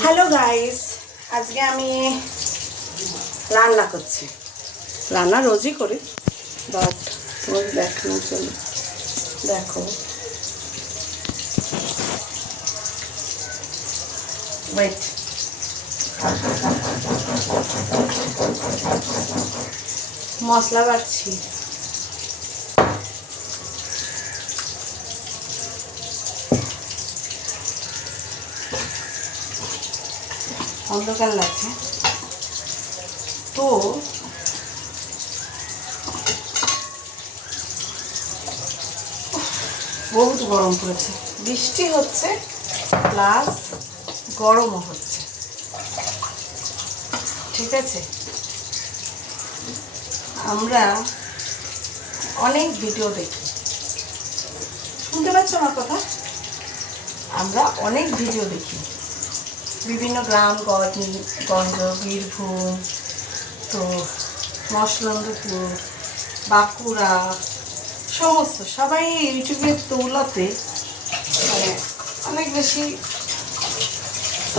Hello guys, আজকে আমি রান্না করছি। রান্না রোজই করি, বাট রোজ দেখানোর জন্য দেখো। ওয়েট, মশলা বাটছি। অন্ধকার লাগছে তো বহুত গরম পড়েছে, বৃষ্টি হচ্ছে প্লাস গরমও হচ্ছে। ঠিক আছে, আমরা অনেক ভিডিও দেখি, শুনতে পাচ্ছ আমার কথা? আমরা অনেক ভিডিও দেখি, বিভিন্ন গ্রামগঞ্জ, বীরভূম, তো মসলন্দপুর, বাঁকুড়া, সমস্ত সবাই ইউটিউবের দৌলতে মানে অনেক বেশি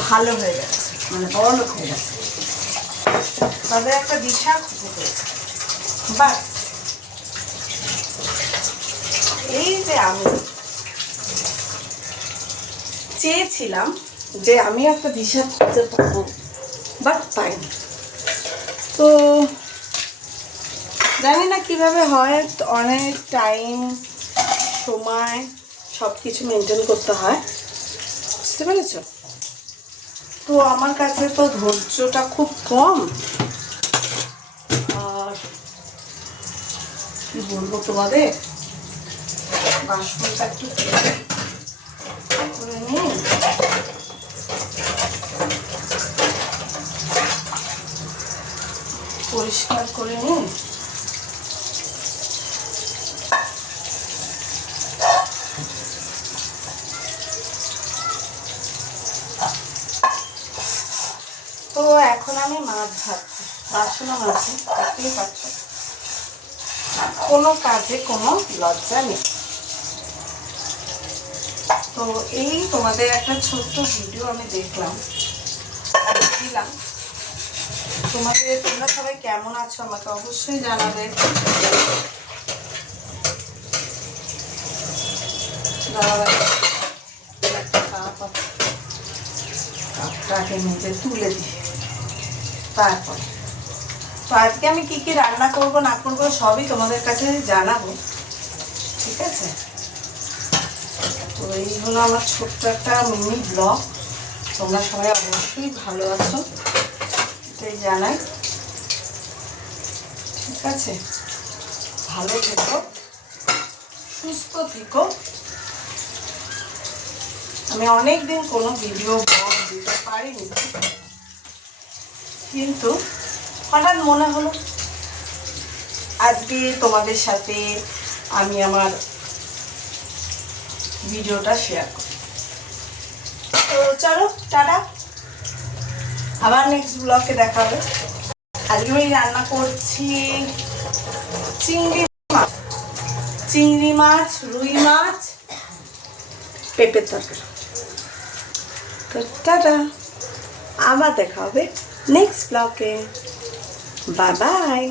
ভালো হয়ে গেছে, মানে বড়লোক হয়ে গেছে। তাদের একটা দিশা খুঁজে পেয়েছে। বাট এই যে আমি চেয়েছিলাম যে আমি একটা দিশা খুঁজে পাবো, বাট পাইনি। তো জানি না কিভাবে হয়, অনেক টাইম সময় সব কিছু মেনটেন করতে হয়, বুঝতে পেরেছ? তো আমার কাছে তো ধৈর্যটা খুব কম। আর কি বলবো তোমাদের, বাসনটা একটু করে নিই। পরিষ্কার করে নিই। তো এখন আমি মাছ ভাজছি, বাসনও মাঝে দেখতেই পাচ্ছ। কোনো কাজে কোনো লজ্জা নেই। তো এই তোমাদের একটা ছোট্ট ভিডিও আমি দিলাম। তোমরা সবাই কেমন আছো আমাকে অবশ্যই জানাবে। কাপটাকে নিজে তুলে দিই। তারপরে তো আজকে আমি কি কি রান্না করব না করব সবই তোমাদের কাছে জানাবো, ঠিক আছে? তো এই হলো আমার ছোট্ট একটা মিনি ব্লগ। তোমরা সবাই অবশ্যই ভালো আছো এটাই জানাই, ঠিক আছে? ভালো থেকো, সুস্থ থেকো। আমি অনেক দিন কোনো ভিডিও ব্লগ দিতে পারিনি, কিন্তু হঠাৎ মনে হলো আজকে তোমাদের সাথে আমি আমার ভিডিওটা শেয়ার করি। তো চলো টাটা, আবার নেক্সট ব্লগে দেখা হবে। আজকে আমি রান্না করছি চিংড়ি মাছ, রুই মাছ, পেঁপের তরকারি। তো টাটা, আবার দেখা হবে নেক্সট ব্লগে। Bye bye.